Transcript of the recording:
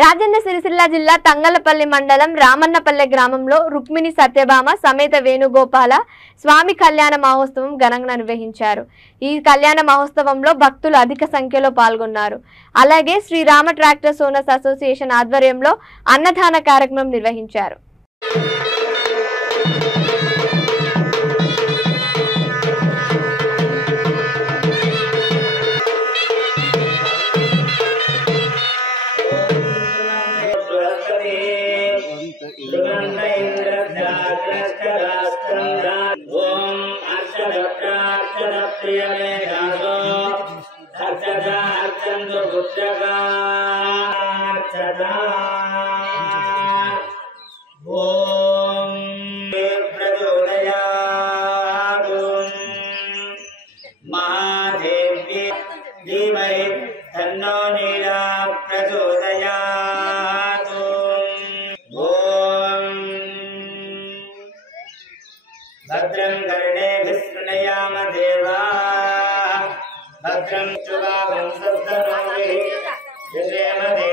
రాజన్న సిరిసిల్ల జిల్లా తంగలపల్లి మండలం రామన్నపల్లె గ్రామంలో రుక్మిణి సత్యభామ సమేత వేణుగోపాల స్వామి కళ్యాణ మహోత్సవం ఘనంగా నిర్వహించారు। ఈ కళ్యాణ మహోత్సవంలో భక్తులు అధిక సంఖ్యలో పాల్గొన్నారు। అలాగే శ్రీరామ ట్రాక్టర్స్ ఓనర్స్ అసోసియేషన్ ఆధ్వర్యంలో అన్నదాన కార్యక్రమం నిర్వహించారు। भद्रं कर्णेभिः शृणुयाम देवाः भद्रं शुभागं सद्गनोभिः यशेम देवाः।